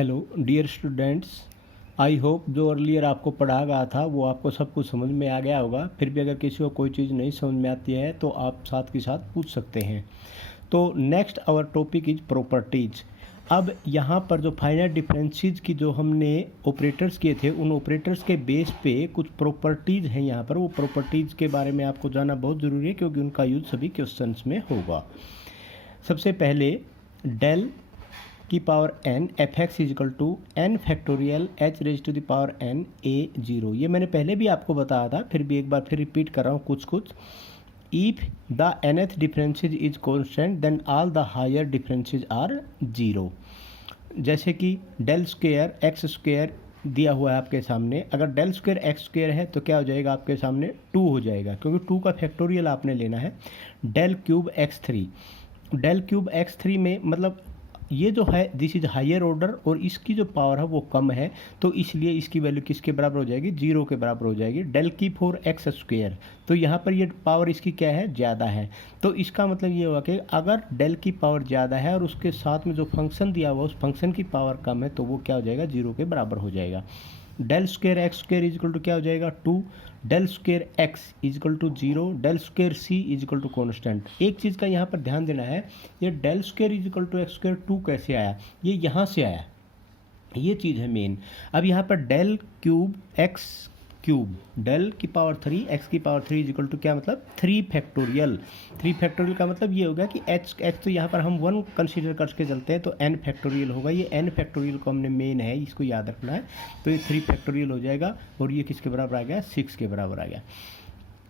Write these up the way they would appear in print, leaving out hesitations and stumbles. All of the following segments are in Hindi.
Hello dear students, I hope जो अर्लियर आपको पढ़ा गया था वो आपको सब कुछ समझ में आ गया होगा। फिर भी अगर किसी को कोई चीज़ नहीं समझ में आती है तो आप साथ के साथ पूछ सकते हैं। तो next our topic is properties. अब यहाँ पर जो फाइनाइट डिफरेंसेस की जो हमने ऑपरेटर्स किए थे उन ऑपरेटर्स के बेस पे कुछ प्रॉपर्टीज़ हैं यहाँ पर। वो प्रॉपर्टीज़ के बारे में आपको जानना बहुत ज़रूरी है क्योंकि उनका यूज सभी क्वेश्चंस में होगा। सबसे पहले डेल की power n f x equal to n factorial h raise to the power n a zero. ये मैंने पहले भी आपको बताया था, फिर भी एक बार फिर रिपीट कर रहा हूँ कुछ। If the nth differences is constant then all the higher differences are zero. जैसे कि डेल स्क्वेयर एक्स स्क्वेयर दिया हुआ है आपके सामने, अगर डेल स्क्वेयर एक्स स्क्वेयर है तो क्या हो जाएगा आपके सामने 2 हो जाएगा क्योंकि 2 का फैक्टोरियल आपने लेना है। Del cube x three, del cube x three में मतलब ये जो है दिस इज हायर ऑर्डर और इसकी जो पावर है वो कम है, तो इसलिए इसकी वैल्यू किसके बराबर हो जाएगी, 0 के बराबर हो जाएगी। डेल की 4x स्क्वेयर, तो यहाँ पर ये पावर इसकी क्या है, ज़्यादा है, तो इसका मतलब ये हुआ कि अगर डेल की पावर ज़्यादा है और उसके साथ में जो फंक्शन दिया हुआ उस फंक्शन की पावर कम है तो वो क्या हो जाएगा, 0 के बराबर हो जाएगा। Del square x square equal to क्या हो जाएगा 2, del square x equal to 0, del square c equal to constant. एक चीज़ का यहाँ पर ध्यान देना है, ये del square equal to x square 2 कैसे आया, ये यहाँ से आया, ये चीज़ है मेन। अब यहाँ पर del cube x cube, del की पावर 3 एक्स की पावर 3 इजिकल टू क्या मतलब 3 फैक्टोरियल। 3 फैक्टोरियल का मतलब ये होगा कि एच तो यहाँ पर हम 1 कंसीडर करके चलते हैं तो n फैक्टोरियल होगा। ये n फैक्टोरियल को हमने मेन है, इसको याद रखना है, तो ये 3 फैक्टोरियल हो जाएगा और ये किसके बराबर आ गया, 6 के बराबर आ गया।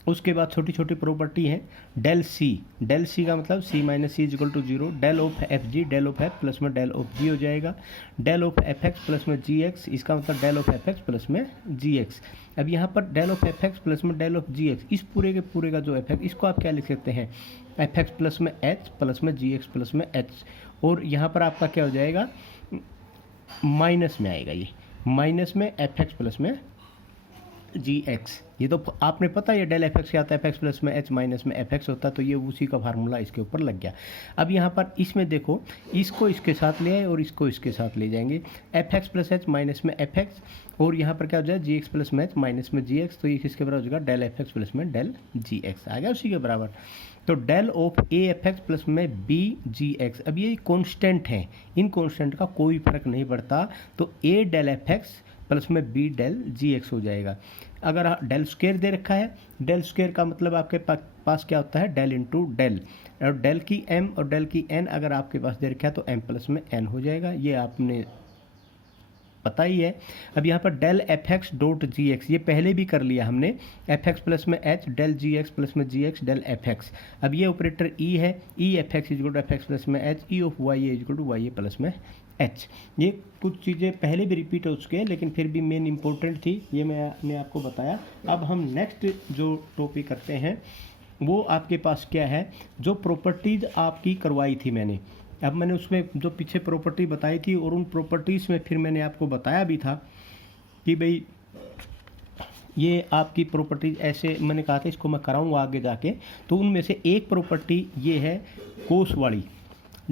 उसके बाद छोटी छोटी प्रॉपर्टी है, डेल सी, डेल सी का मतलब c minus c equal to 0, del of f g, del of f plus में डेल ऑफ जी हो जाएगा, del of f x plus में जी एक्स, इसका मतलब del of f x plus में जी एक्स। अब यहाँ पर del of f x plus में डेल ऑफ जी एक्स, इस पूरे के पूरे का जो एफ एक्स, इसको आप क्या लिख सकते हैं, एफ एक्स प्लस में एच प्लस में जी एक्स प्लस में एच, और यहाँ पर आपका क्या हो जाएगा, माइनस में आएगा, ये माइनस में एफ एक्स प्लस में जी एक्स। ये तो आपने पता है डेल एफ एक्स क्या होता है, एफ एक्स प्लस में एच माइनस में एफ एक्स होता है, तो ये उसी का फार्मूला इसके ऊपर लग गया। अब यहाँ पर इसमें देखो, इसको इसके साथ ले आए और इसको इसके साथ ले जाएंगे, f x plus h minus में एफ एक्स, और यहाँ पर क्या हो जाए जी एक्स प्लस में एच माइनस में जी एक्स, तो ये किसके बराबर हो जाएगा, डेल एफ एक्स प्लस में डेल जी एक्स आ गया उसी के बराबर। तो del of a f x plus में बी जी एक्स, अब ये कॉन्स्टेंट हैं, इन कॉन्स्टेंट का कोई फर्क नहीं पड़ता, तो ए डेल एफ एक्स प्लस में बी डेल जी एक्स हो जाएगा। अगर डेल स्क्वेयर दे रखा है, डेल स्क्वेयर का मतलब आपके पास क्या होता है, डेल इंटू डेल, और डेल की एम और डेल की एन अगर आपके पास दे रखा है तो एम प्लस में एन हो जाएगा, ये आपने पता ही है। अब यहाँ पर del f x dot g x, ये पहले भी कर लिया हमने, एफ एक्स प्लस में h del g x plus में g x del f x. अब ये ऑपरेटर ई है, e f x equal to f x plus में h, e of y a equal to y a plus में एच। ये कुछ चीज़ें पहले भी रिपीट हो चुके हैं लेकिन फिर भी मेन इंपॉर्टेंट थी, ये मैंने आपको बताया। अब हम नेक्स्ट जो टॉपिक करते हैं वो आपके पास क्या है, जो प्रॉपर्टीज़ आपकी करवाई थी मैंने, अब मैंने उसमें जो पीछे प्रॉपर्टी बताई थी और उन प्रॉपर्टीज़ में फिर मैंने आपको बताया भी था कि भाई ये आपकी प्रॉपर्टीज ऐसे मैंने कहा था, इसको मैं कराऊंगा आगे जाके। तो उनमें से एक प्रॉपर्टी ये है कोस वाली,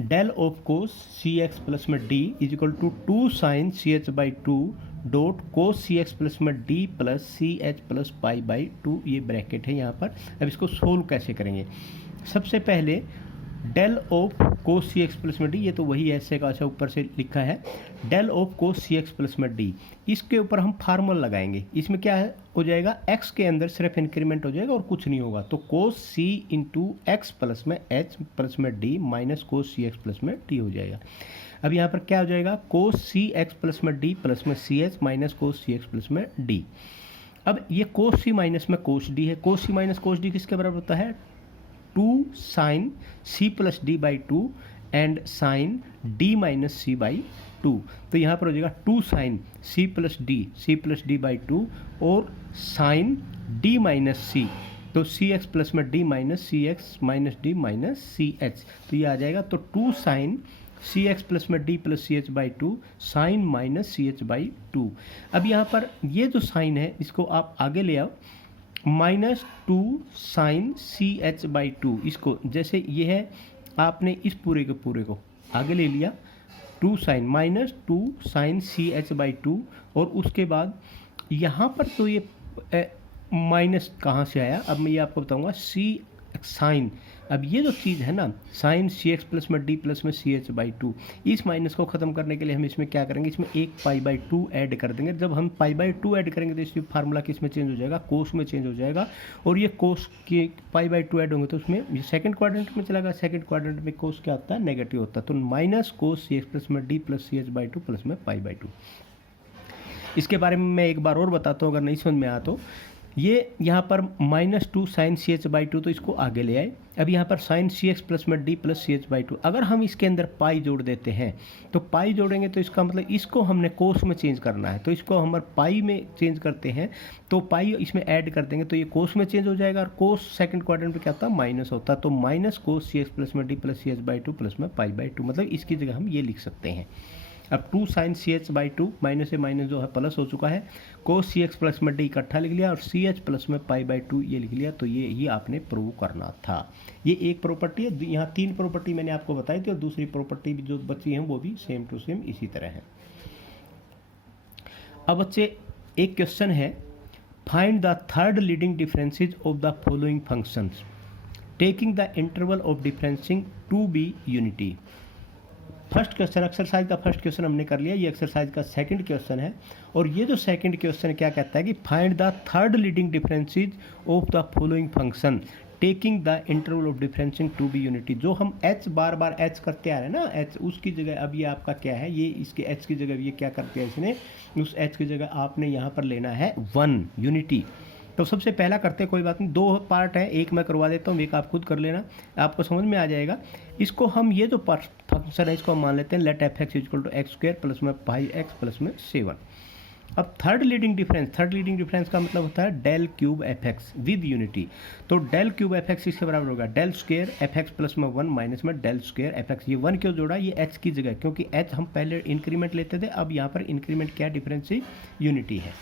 del of cos c x plus में d is equal to 2 sine c h by 2 dot cos c x plus में d plus c h plus pi by 2, ये ब्रैकेट है यहाँ पर। अब इसको सोल्व कैसे करेंगे, सबसे पहले del of cos c x plus में डी, ये तो वही ऐसे का अच्छा ऊपर से लिखा है, del of cos c x plus में डी, इसके ऊपर हम फार्मूला लगाएंगे। इसमें क्या है हो जाएगा, एक्स के अंदर सिर्फ इंक्रीमेंट हो जाएगा और कुछ नहीं होगा, तो कोस सी इंटू एक्स प्लस में एच प्लस में d minus cos c x plus में डी हो जाएगा। अब यहाँ पर क्या हो जाएगा, कोस सी एक्स प्लस में डी प्लस में C H minus cos c x plus में डी। अब ये कोस सी माइनस में कोस डी है, कोस सी माइनस कोस डी किसके बराबर होता है, 2 sine c plus d by 2 and sine d minus c by 2, तो यहाँ पर हो जाएगा 2 sine c plus d by 2 और साइन डी माइनस सी, तो सी एक्स प्लस में d minus c x minus d minus c h, तो ये आ जाएगा, तो 2 साइन सी एक्स प्लस में d plus c h by 2 sine minus c h by 2। अब यहाँ पर ये जो साइन है इसको आप आगे ले आओ, -2 साइन सी एच बाई 2, इसको जैसे ये है आपने इस पूरे के पूरे को आगे ले लिया, two sine minus two sine c h by two, और उसके बाद यहाँ पर तो ये माइनस कहाँ से आया, अब मैं ये आपको बताऊंगा। सी साइन, अब ये जो चीज़ है ना साइन सी एक्स प्लस में डी प्लस में सी एच बाई टू, इस माइनस को ख़त्म करने के लिए हम इसमें क्या करेंगे, इसमें एक पाई बाई टू ऐड कर देंगे। जब हम पाई बाई टू ऐड करेंगे तो इसकी फार्मूला किस में चेंज हो जाएगा, कोस में चेंज हो जाएगा, और ये कोस की पाई बाई टू ऐड होंगे तो उसमें ये सेकंड क्वाड्रेंट में चला गया। सेकंड क्वाड्रेंट में कोस क्या होता है, नेगेटिव होता है, तो minus cos c x plus में d plus c h by two plus में पाई बाई टू। इसके बारे में मैं एक बार और बताता हूँ अगर नहीं समझ में आया तो। ये यहाँ पर minus two sine c h by two, तो इसको आगे ले आए। अब यहाँ पर साइन सी एक्स प्लस में d plus c h by two, अगर हम इसके अंदर पाई जोड़ देते हैं तो पाई जोड़ेंगे तो इसका मतलब इसको हमने कोस में चेंज करना है, तो इसको हम पाई में चेंज करते हैं तो पाई इसमें ऐड कर देंगे तो ये कोस में चेंज हो जाएगा, और कोस सेकंड क्वाड्रेंट में क्या होता है, माइनस होता है, तो minus cos c x plus में d plus c h by two plus में पाई बाई टू, मतलब इसकी जगह हम ये लिख सकते हैं। अब two sine c h by two, minus से माइनस जो है प्लस हो चुका है, कोस सी एक्स प्लस में डी इकट्ठा लिख लिया और सी एच प्लस में पाई बाई टू ये लिख लिया, तो ये आपने प्रूव करना था। ये एक प्रॉपर्टी है, यहाँ तीन प्रॉपर्टी मैंने आपको बताई थी और दूसरी प्रॉपर्टी भी जो बची है वो भी सेम टू सेम इसी तरह है। अब बच्चे एक क्वेश्चन है, find the third leading differences of the following functions taking the interval of differencing to be unity. First question, exercise का फर्स्ट क्वेश्चन हमने कर लिया, ये एक्सरसाइज का सेकंड क्वेश्चन है, और ये जो सेकंड क्वेश्चन क्या कहता है कि find the third leading differences of the following function taking the interval of differencing to be unity. जो हम h बार बार h करते आ रहे हैं ना, h उसकी जगह अब ये आपका क्या है, ये इसके h की जगह ये क्या करते हैं इसने, उस h की जगह आपने यहाँ पर लेना है 1 यूनिटी। तो सबसे पहला करते हैं, कोई बात नहीं, दो पार्ट है, एक मैं करवा देता हूँ, एक आप खुद कर लेना, आपको समझ में आ जाएगा। इसको हम ये जो फंक्शन है इसको हम मान लेते हैं let f x equal to x square plus में पाई एक्स प्लस में 7। अब थर्ड लीडिंग डिफरेंस का मतलब होता है del cube f x with unity. तो डेल क्यूब एफ एक्स इसके बराबर होगा del square f x plus में 1 माइनस में डेल स्क्वायर एफ एक्स। ये 1 क्यों जोड़ा, ये एच की जगह, क्योंकि एच हम पहले इंक्रीमेंट लेते थे, अब यहाँ पर इंक्रीमेंट क्या डिफरेंस है, यूनिटी है।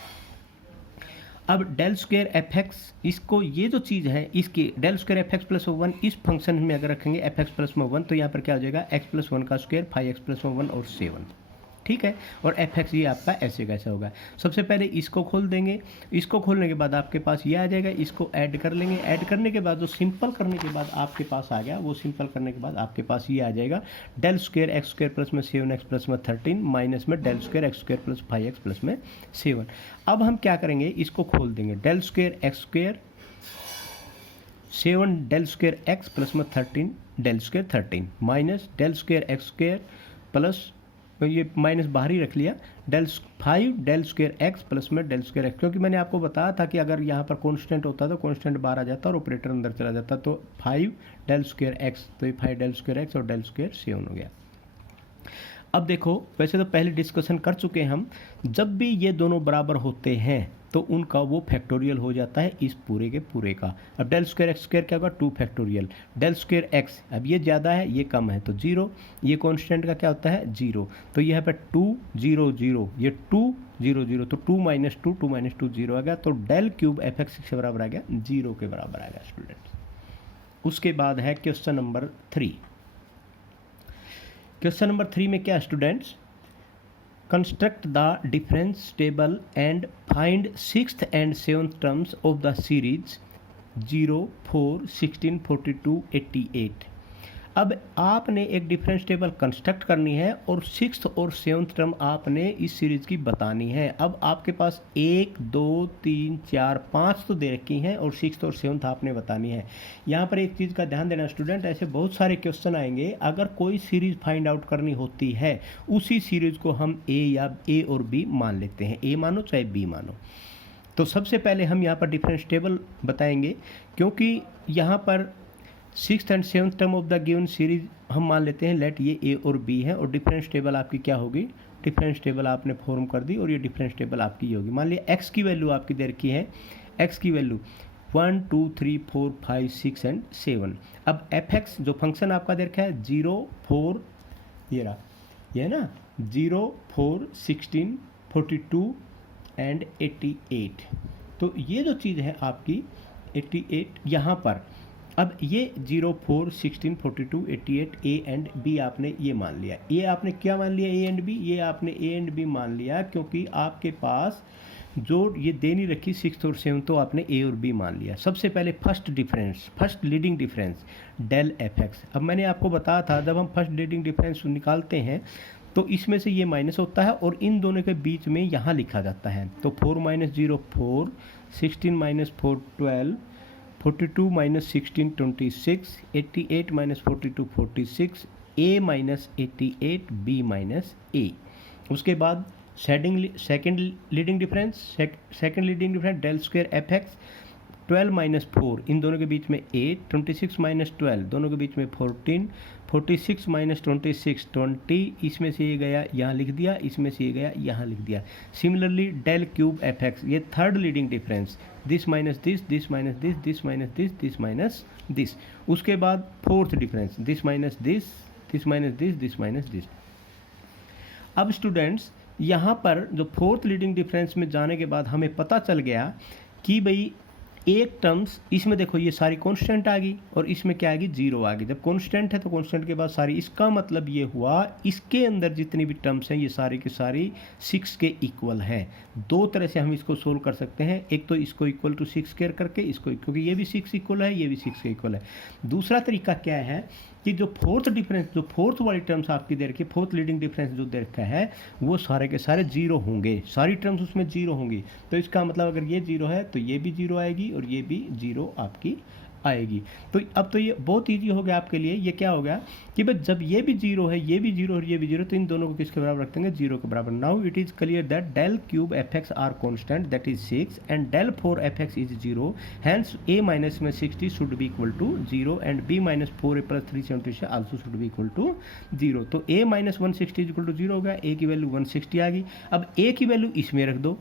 अब डेल स्क्वायर एफ एक्स, इसको ये जो चीज़ है इसकी del square f x plus 1 इस फंक्शन में अगर रखेंगे एफ एक्स प्लस में 1 तो यहाँ पर क्या हो जाएगा एक्स प्लस 1 का स्क्वायर 5x प्लस 1 और 7, ठीक है। और एफ एक्स ये आपका ऐसे कैसे होगा, सबसे पहले इसको खोल देंगे, इसको खोलने के बाद आपके पास ये आ जाएगा, इसको ऐड कर लेंगे, ऐड करने के बाद जो सिंपल करने के बाद आपके पास आ गया, वो सिंपल करने के बाद आपके पास ये आ जाएगा del square x square plus में 7x प्लस में 13 माइनस में del square x square plus 5x plus में 7। अब हम क्या करेंगे, इसको खोल देंगे, del square x square 7 del square x plus में 13 del square 13 minus del square x square plus, ये माइनस बाहर ही रख लिया, del 5 del square x plus में डेल स्क्वायर एक्स, क्योंकि मैंने आपको बताया था कि अगर यहाँ पर कांस्टेंट होता तो कांस्टेंट बाहर आ जाता और ऑपरेटर अंदर चला जाता, तो 5 डेल स्क्वायर एक्स, तो ये 5 डेल स्क्वायर एक्स और डेल स्क्वायर 7 हो गया। अब देखो, वैसे तो पहले डिस्कशन कर चुके हैं हम, जब भी ये दोनों बराबर होते हैं तो उनका वो फैक्टोरियल हो जाता है इस पूरे के पूरे का। अब डेल स्क्वायर एक्स स्क्वायर क्या होगा 2 फैक्टोरियल, डेल स्क्वायर एक्स, अब ये ज़्यादा है ये कम है तो 0, ये कांस्टेंट का क्या होता है 0, तो यहाँ पर 2 0 0, ये 2 0 0, तो 2 माइनस 2 2 माइनस 2 0 आ गया, तो डेल क्यूब एफ एक्स के बराबर आ गया 0 के बराबर आ गया स्टूडेंट। उसके बाद है क्वेश्चन नंबर 3। क्वेश्चन नंबर 3 में क्या students, construct the difference table and find 6th and 7th terms of the series 0 4 16 42 88। अब आपने एक डिफरेंस टेबल कंस्ट्रक्ट करनी है और 6th और 7th टर्म आपने इस सीरीज की बतानी है। अब आपके पास 1 2 3 4 5 तो दे रखी हैं और 6th और 7th आपने बतानी है। यहाँ पर एक चीज़ का ध्यान देना स्टूडेंट, ऐसे बहुत सारे क्वेश्चन आएंगे, अगर कोई सीरीज फाइंड आउट करनी होती है उसी सीरीज को हम ए और बी मान लेते हैं, ए मानो चाहे बी मानो। तो सबसे पहले हम यहाँ पर डिफरेंस टेबल बताएंगे, क्योंकि यहाँ पर 6th and 7th term of the given series हम मान लेते हैं लेट ये ए और बी है, और डिफरेंस टेबल आपकी क्या होगी, डिफरेंस टेबल आपने फॉर्म कर दी और ये डिफरेंस टेबल आपकी होगी। मान लिया एक्स की वैल्यू आपकी दे रखी है, एक्स की वैल्यू 1 2 3 4 5 6 एंड 7। अब एफ एक्स जो फंक्शन आपका दे रखा है 0 4, ये रहा, ये है ना 0 4 16 42 एंड 88। तो ये जो चीज़ है आपकी 88, यहाँ पर अब ये 0, 4, 16, 42, 88 ए एंड बी आपने ये मान लिया। ये आपने क्या मान लिया, ए एंड बी? ये आपने ए एंड बी मान लिया क्योंकि आपके पास जो ये दे नहीं रखी 6 और 7, तो आपने ए और बी मान लिया। सबसे पहले first difference, first leading difference del f x. अब मैंने आपको बताया था जब हम फर्स्ट लीडिंग डिफरेंस निकालते हैं तो इसमें से ये माइनस होता है और इन दोनों के बीच में यहाँ लिखा जाता है। तो 4 - 0 4, 16 - 4 12, 42 - 16 26, 88 - 42 46, a - 88 b - a। उसके बाद second leading difference del square f x, 12 - 4 इन दोनों के बीच में 8, 26 - 12 दोनों के बीच में 14, 46 - 26 20, इसमें से ये गया यहाँ लिख दिया, इसमें से ये गया यहाँ लिख दिया। Similarly del cube f x, ये third leading difference, this minus this, this minus this, this minus this, this minus this. उसके बाद fourth difference, this minus this, this minus this, this minus this. अब स्टूडेंट्स यहाँ पर जो फोर्थ लीडिंग डिफरेंस में जाने के बाद हमें पता चल गया कि भाई एक टर्म्स इसमें देखो ये सारी कांस्टेंट आ गई और इसमें क्या आ गई, 0 आ गई। जब कांस्टेंट है तो कांस्टेंट के बाद सारी, इसका मतलब ये हुआ इसके अंदर जितनी भी टर्म्स हैं ये सारी की सारी 6 के इक्वल हैं। दो तरह से हम इसको सोल्व कर सकते हैं, एक तो इसको इक्वल टू 6 स्क्वायर करके इसको, क्योंकि ये भी 6 इक्वल है, ये भी 6 के इक्वल है। दूसरा तरीका क्या है कि जो फोर्थ डिफरेंस, जो फोर्थ वाली टर्म्स आपकी दे रखी है, फोर्थ लीडिंग डिफरेंस जो दे रखा है वो सारे के सारे 0 होंगे, सारी टर्म्स उसमें 0 होंगी। तो इसका मतलब अगर ये 0 है तो ये भी 0 आएगी और ये भी 0 आपकी आएगी। तो अब तो ये बहुत ईजी हो गया आपके लिए। ये क्या हो गया कि भाई जब ये भी 0 है, ये भी 0 और ये भी 0, तो इन दोनों को किसके बराबर रख देंगे, 0 के बराबर। Now it is clear that del cube f x are constant, that is 6, and del 4 f x is 0, hence a minus में 60 should be equal to 0 and b minus 4a plus 370 also should be equal to 0। तो a minus 160 is equal to 0 हो गया, a की वैल्यू 160 आ गई। अब a की वैल्यू इसमें रख दो,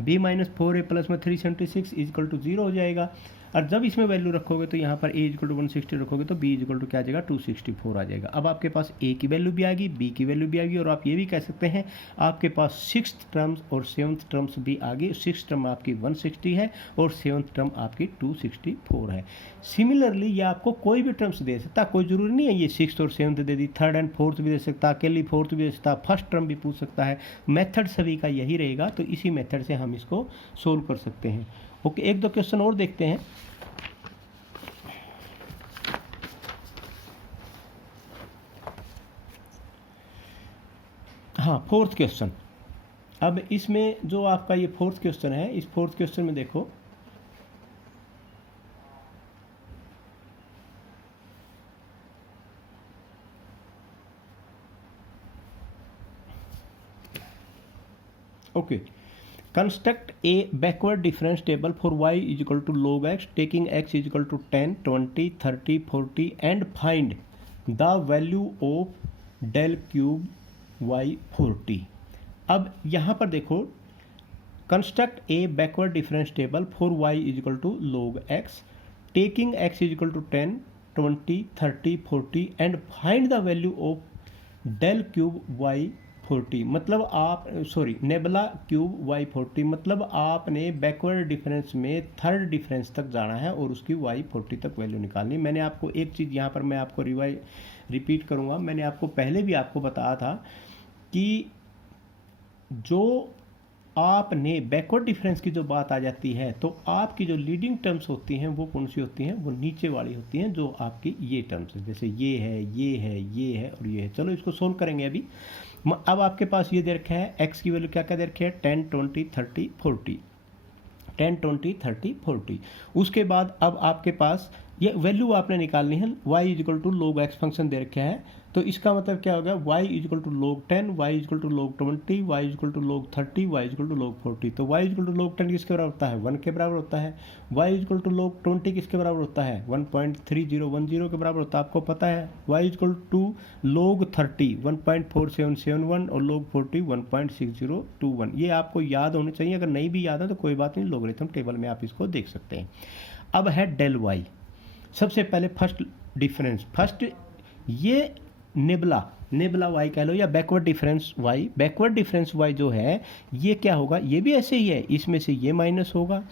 b माइनस 4a प्लस में 376 इज इक्वल टू 0 हो जाएगा। और जब इसमें वैल्यू रखोगे तो यहाँ पर a इक्वल टू 160 रखोगे तो b इक्वल टू क्या आ जाएगा, 264 आ जाएगा। अब आपके पास a की वैल्यू भी आ गई, b की वैल्यू भी आ गई, और आप ये भी कह सकते हैं आपके पास 6th टर्म्स और 7th टर्म्स भी आ गई। 6th टर्म आपकी 160 है और 7th टर्म आपकी 264 है। सिमिलरली ये आपको कोई भी टर्म्स दे सकता, कोई जरूरी नहीं है ये 6th और 7th they the, 3rd and 4th भी दे सकता, अकेली 4th भी दे सकता, फर्स्ट टर्म भी पूछ सकता है। मेथड सभी का यही रहेगा, तो इसी मेथड से हम इसको सोल्व कर सकते हैं। ओके, एक दो क्वेश्चन और देखते हैं। हाँ, फोर्थ क्वेश्चन। अब इसमें जो आपका ये फोर्थ क्वेश्चन है, इस फोर्थ क्वेश्चन में देखो okay, construct a backward difference table for y is equal to log x taking x is equal to 10, 20, 30, 40 and find the value of del cube y 40। अब यहाँ पर देखो, construct a backward difference table for y is equal to log x taking x is equal to 10, 20, 30, 40 and find the value of del cube y 40। मतलब आप नेबला क्यूब y 40, मतलब आपने बैकवर्ड डिफरेंस में थर्ड डिफरेंस तक जाना है और उसकी y 40 तक वैल्यू निकालनी। मैंने आपको एक चीज़ यहाँ पर मैं आपको रिपीट करूँगा, मैंने आपको पहले भी आपको बताया था कि जो आपने बैकवर्ड डिफरेंस की जो बात आ जाती है तो आपकी जो लीडिंग टर्म्स होती हैं वो कौन सी होती हैं, वो नीचे वाली होती हैं, जो आपकी ये टर्म्स है, जैसे ये है, ये है, ये है और ये है। चलो इसको सोल्व करेंगे अभी। अब आपके पास ये दे रखा है, x की वैल्यू क्या क्या दे रखी है, 10, 20, 30, 40, 10, 20, 30, 40। उसके बाद अब आपके पास ये वैल्यू आपने निकालनी है, y is equal to log x function दे रखा है, तो इसका मतलब क्या होगा, y is equal to log 10, y is equal to log 20, y is equal to log 30, y is equal to log 40। तो y is equal to log 10 किसके बराबर होता है, 1 के बराबर होता है। y is equal to log 20 किसके बराबर होता है, 1.3010 के बराबर होता है, आपको पता है। y is equal to log 30 1.4771 और log 40 1.6021। ये आपको याद होने चाहिए, अगर नहीं भी याद है तो कोई बात नहीं, लोगरिथम टेबल में आप इसको देख सकते हैं। अब है डेल y। सबसे पहले फर्स्ट डिफरेंस, फर्स्ट ये नेबला y कह लो या backward difference y। Backward difference y जो है ये क्या होगा, ये भी ऐसे ही है, इसमें से ये माइनस होगा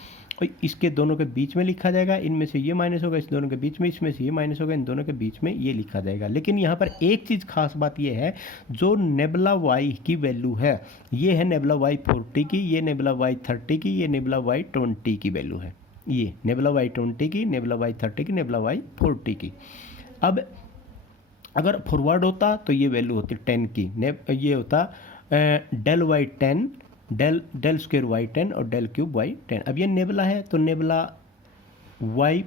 और इसके दोनों के बीच में लिखा जाएगा, इनमें से ये माइनस होगा, इस दोनों के बीच में, इसमें से ये माइनस होगा, इन दोनों के बीच में ये लिखा जाएगा। लेकिन यहाँ पर एक चीज़ खास बात ये है, जो नेबुला वाई की वैल्यू है, ये है नेबुला वाई 40 की, ये नेबुला वाई 30 की, ये नेबुला वाई 20 की वैल्यू है। ये नेबुला वाई 20 की, नेबुला वाई 30 की, नेबुला वाई 40 की। अब अगर फॉरवर्ड होता तो ये वैल्यू होती 10 की, ये होता del y 10, del square y 10 और डेल क्यूब वाई 10। अब ये नेबुला है तो नेबुला वाई